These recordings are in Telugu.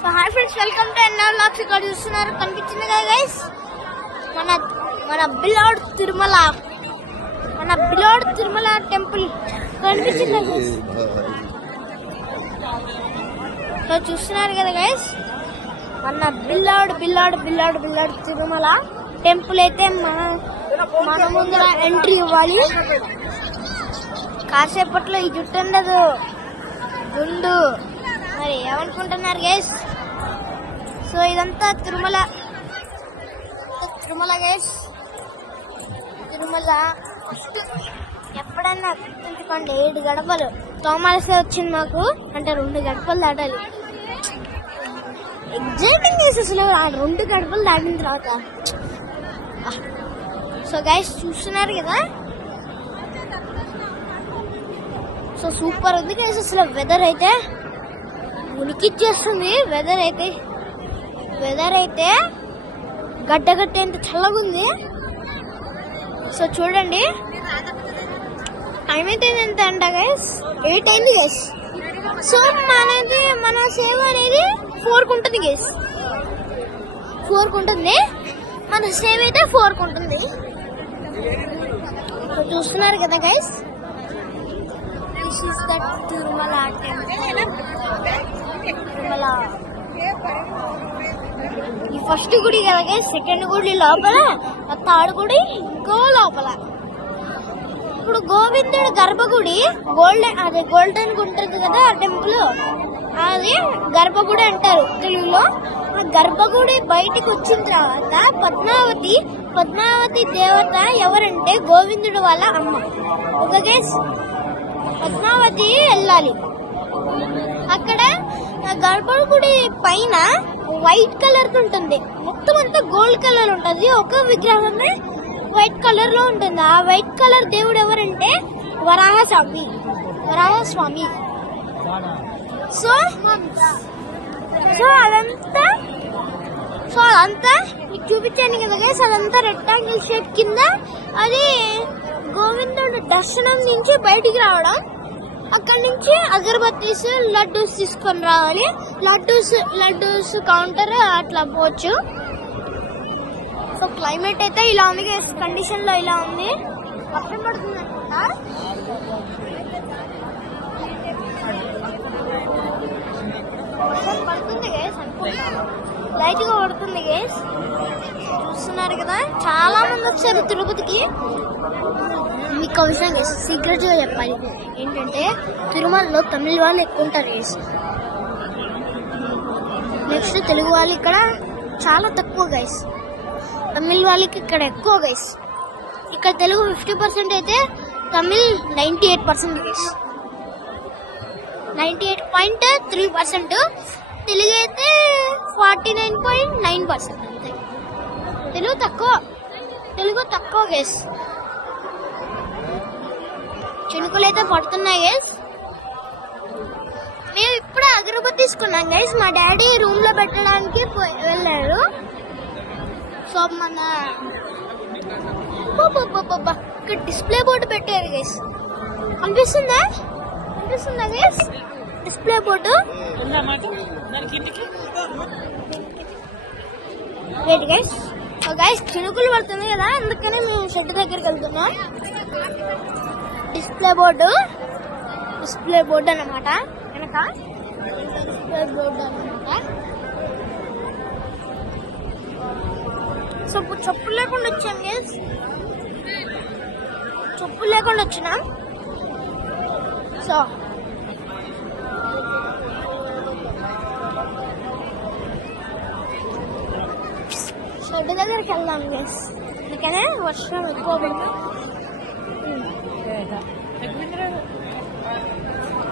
So hi friends, welcome to NR vlogs. ఇక్కడ చూస్తున్నారు, కనిపించింది కదా గైస్, మన బిలాడ్ తిరుమల టెంపుల్ కనిపించింది గైస్. సో చూస్తున్నారు కదా గైస్, మన బిలాడ్ తిరుమల టెంపుల్ అయితే మన ముందర ఎంట్రీ ఇవ్వాలి. కాసేపట్లో ఈ జుట్టు ఉండదు, గుండు. మరి ఏమనుకుంటున్నారు గైస్? సో ఇదంతా తిరుమల గైస్. తిరుమల ఫస్ట్ ఎప్పుడన్నా గుర్తుంచుకోండి, 7 గడపలు తోమాల్సి వచ్చింది మాకు. అంటే 2 గడపలు దాటాలి. ఎగ్జైటింగ్ చేసి అసలు 2 గడపలు దాటిన తర్వాత. సో గైస్ చూస్తున్నారు కదా, సో సూపర్ ఉంది గైస్. అసలు వెదర్ అయితే ఉనికిచ్చేస్తుంది. వెదర్ అయితే గడ్డగట్టేంత చల్లగా ఉంది. సో చూడండి, టైం అయితే ఎంత అంట గైస్, 8 అయింది గైస్. సో మన సేవ అనేది 4కు ఉంటుంది గైస్. 4కు ఉంటుంది, మన సేవ అయితే 4కు ఉంటుంది. సో చూస్తున్నారు కదా guys, this is the Tirumala temple. Tirumala ఈ ఫస్ట్ గుడి కదా గైస్, సెకండ్ గుడి లోపల, థర్డ్ గుడి ఇంకో లోపల. ఇప్పుడు గోవిందుడు గర్భగుడి గోల్డెన్ ఉంటుంది కదా ఆ టెంపుల్, అది గర్భగుడి అంటారు తెలుగులో. ఆ గర్భగుడి బయటికి వచ్చిన తర్వాత పద్మావతి దేవత ఎవరంటే గోవిందుడు వాళ్ళ అమ్మ. ఒక గైస్, పద్మావతి వెళ్ళాలి. అక్కడ గర్భగుడి పైన వైట్ కలర్ ఉంటుంది, మొత్తం అంతా గోల్డ్ కలర్ ఉంటుంది. ఒక విగ్రహమే వైట్ కలర్ లో ఉంటుంది. ఆ వైట్ కలర్ దేవుడు ఎవరంటే వరాహ స్వామి. సో అదంతా మీకు చూపించాను కదా గైస్. అదంతా రెక్టాంగిల్ షేప్ కింద. అది గోవిందుడు దర్శనం నుంచి బయటికి రావడం. అక్కడి నుంచి అగరబత్తీస్, లడ్డూస్ తీసుకొని రావాలి. లడ్డూస్ కౌంటర్ అట్లా పోవచ్చు. సో క్లైమేట్ అయితే ఇలా ఉంది గైస్, కండిషన్ లో ఇలా ఉంది. వర్షం పడుతుంది అనుకుంటా. వర్షం పడుతుంది గైస్ అనుకుంటా, లైట్ గా పడుతుంది గైస్. చూస్తున్నారు కదా, చాలా మంది వచ్చారు తిరుపతికి. మీకు విషయం గైస్, సీక్రెట్ గా చెప్పాలి ఏంటంటే, తిరుమలలో తమిళ వాళ్ళు ఎక్కువ ఉంటారు గైస్. నెక్స్ట్ తెలుగు వాళ్ళు ఇక్కడ చాలా తక్కువ గైస్. తమిళ వాళ్ళకి ఇక్కడ ఎక్కువ గైస్. ఇక్కడ తెలుగు 50% అయితే తమిళ్ 98% గైస్. 98.3%. తెలుగు అయితే 49.9% అంతే. తెలుగు తక్కువ గైస్. చినుకులు అయితే పడుతున్నాయి గైస్. మేము ఇప్పుడే అగరబత్తి తీసుకున్నాం గైస్. మా డాడీ రూమ్ లో పెట్టడానికి వెళ్ళారు. సో మన ఇక్కడ డిస్ప్లే బోర్డు పెట్టారు గైస్. కనిపిస్తుందా guys display board? Wait guys. చినుకులు పడుతుంది కదా, అందుకనే మేము షెడ్ దగ్గరికి వెళ్తున్నాం. డిస్ప్లే బోర్డు అన్నమాట. వెనక డిస్ప్లే బోర్డు అన్నమాట. సో చెప్పులు లేకుండా వచ్చాం గైస్. వచ్చినాం. సో షెడ్ దగ్గరికి వెళ్దాం గైస్. అందుకనే వర్షం ఎక్కువ పడుతుంది.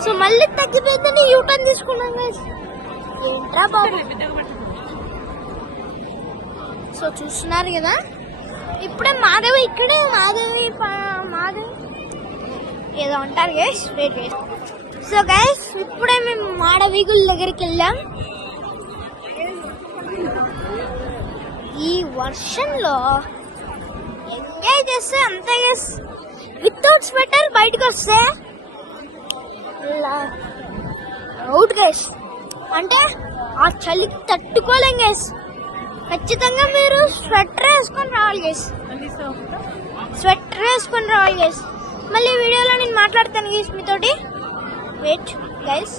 సో మళ్ళీ తగ్గిపోయిందని యూటర్న్ తీసుకున్నాం గైస్. ఏంట్రా బాబు. సో చూస్తున్నారు కదా, ఇప్పుడే మాధవి ఏదో అంటారు guys. Wait guys. So guys, ఇప్పుడే మేము మాధవి గుడి దగ్గరికి వెళ్ళాం. ఈ వర్షంలో ఎంజాయ్ చేస్తే అంతే గైస్. వితౌట్ స్వెటర్ బయటకు వస్తే అవుట్ గైస్. అంటే ఆ చలికి తట్టుకోలేం గైస్. ఖచ్చితంగా మీరు స్వెటర్ వేసుకొని రావాలి గైస్. స్వెటర్ వేసుకొని రావాలి గైస్. మళ్ళీ వీడియోలో నేను మాట్లాడతాను గైస్ మీతోటి. Wait guys.